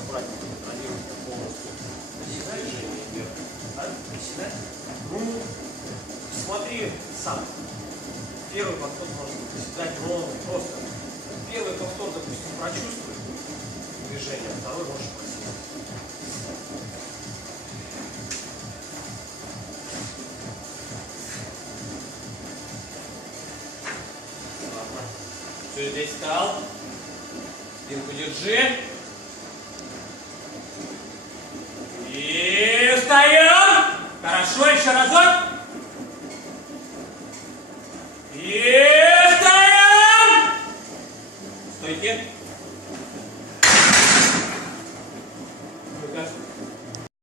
аккуратненько контролируй полностью движение вверх. Ну, смотри сам. Первый подход можно приседать ровно, просто. Первый повтор, допустим, прочувствуй движение, второй можешь просидеть. Ладно. Все, здесь встал. Спинку держи.